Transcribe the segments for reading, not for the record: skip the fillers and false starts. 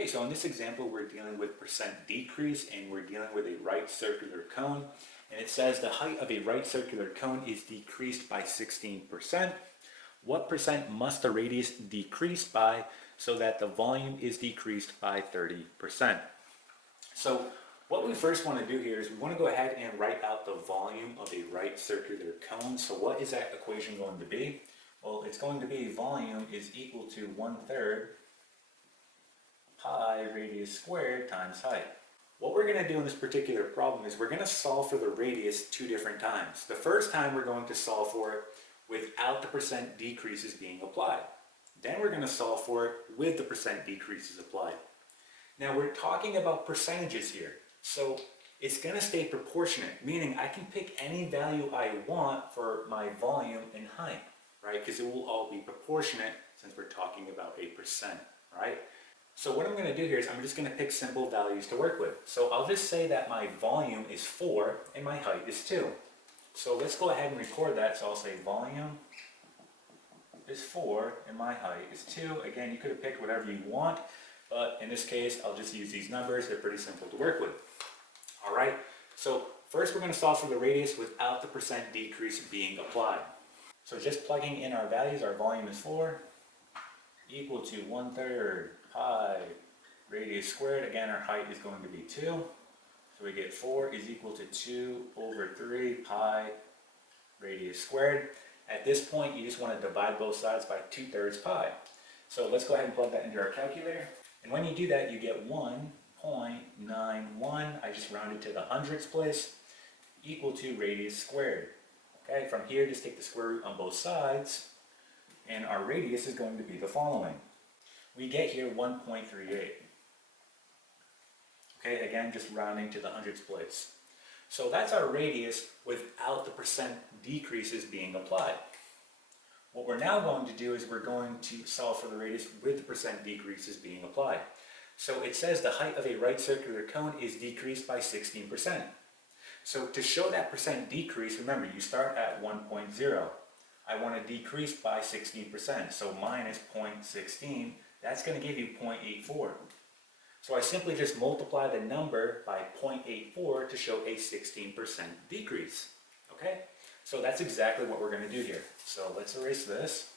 Okay, so in this example, we're dealing with percent decrease and we're dealing with a right circular cone. And it says the height of a right circular cone is decreased by 16%. What percent must the radius decrease by so that the volume is decreased by 30%? So what we first want to do here is we want to go ahead and write out the volume of a right circular cone. So what is that equation going to be? Well, it's going to be volume is equal to 1/3 pi radius squared times height. What we're going to do in this particular problem is we're going to solve for the radius two different times. The first time we're going to solve for it without the percent decreases being applied. Then we're going to solve for it with the percent decreases applied. Now we're talking about percentages here, so it's going to stay proportionate, meaning I can pick any value I want for my volume and height, right? Because it will all be proportionate since we're talking about a percent, right? So what I'm going to do here is I'm just going to pick simple values to work with. So I'll just say that my volume is 4 and my height is 2. So let's go ahead and record that. So I'll say volume is 4 and my height is 2. Again, you could have picked whatever you want, but in this case, I'll just use these numbers. They're pretty simple to work with. All right, so first we're going to solve for the radius without the percent decrease being applied. So just plugging in our values, our volume is 4 equal to 1/3 pi radius squared. Again, our height is going to be 2. So we get 4 is equal to 2/3 pi radius squared. At this point, you just want to divide both sides by 2/3 pi. So let's go ahead and plug that into our calculator. And when you do that, you get 1.91. I just rounded to the hundredths place, equal to radius squared. Okay, from here, just take the square root on both sides. And our radius is going to be the following. We get here 1.38. Okay, again, just rounding to the hundredths place. So that's our radius without the percent decreases being applied. What we're now going to do is we're going to solve for the radius with the percent decreases being applied. So it says the height of a right circular cone is decreased by 16%. So to show that percent decrease, remember, you start at 1.0. I want to decrease by 16%, so minus 0.16, that's going to give you 0.84. So I simply just multiply the number by 0.84 to show a 16% decrease. Okay? So that's exactly what we're going to do here. So let's erase this.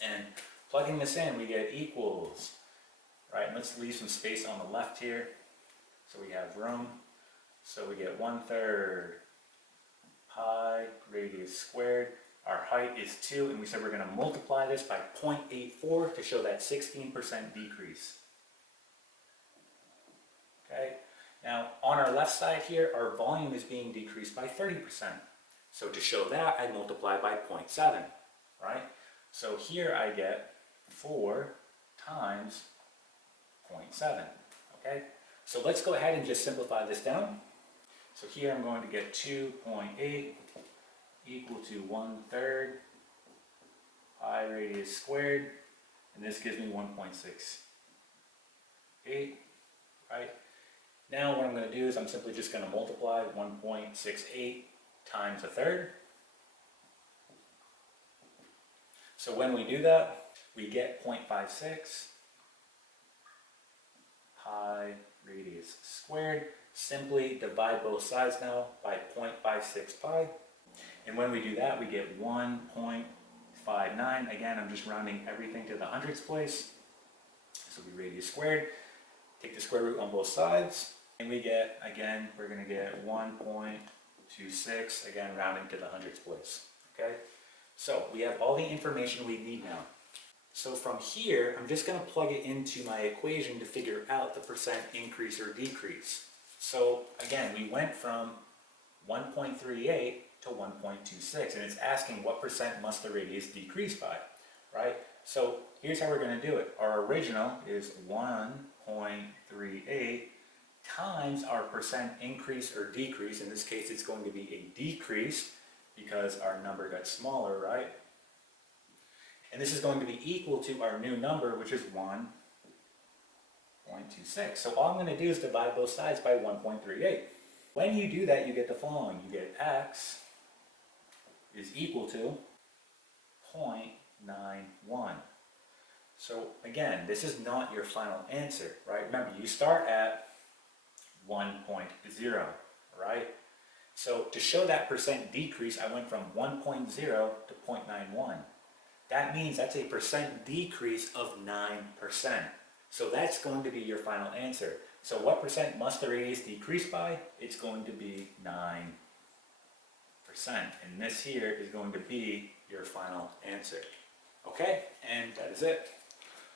And plugging this in, we get equals. Right, and let's leave some space on the left here so we have room. So we get 1/3 pi radius squared. Our height is 2, and we said we're going to multiply this by 0.84 to show that 16% decrease. Okay, now on our left side here, our volume is being decreased by 30%. So to show that, I multiply by 0.7, right? So here I get 4 times 0.7, okay? So let's go ahead and just simplify this down. So here I'm going to get 2.8 equal to 1/3 pi radius squared, and this gives me 1.68, right? Now what I'm going to do is I'm simply just going to multiply 1.68 times 1/3. So when we do that, we get 0.56 pi radius squared. Simply divide both sides now by 0.56 pi. And when we do that, we get 1.59. Again, I'm just rounding everything to the hundredths place. So we radius squared. Take the square root on both sides. And we get, again, we're going to get 1.26, again, rounding to the hundredths place. Okay? So we have all the information we need now. So from here, I'm just going to plug it into my equation to figure out the percent increase or decrease. So again, we went from 1.38 to 1.26, and it's asking what percent must the radius decrease by, right? So here's how we're going to do it. Our original is 1.38 times our percent increase or decrease. In this case, it's going to be a decrease because our number got smaller, right? And this is going to be equal to our new number, which is 1.26. So all I'm going to do is divide both sides by 1.38. When you do that, you get the following. You get x is equal to 0.91. So again, this is not your final answer, right? Remember, you start at 1.0, right? So to show that percent decrease, I went from 1.0 to 0.91. That means that's a percent decrease of 9%. So that's going to be your final answer. So what percent must the radius decrease by? It's going to be 9%. And this here is going to be your final answer. Okay, and that is it.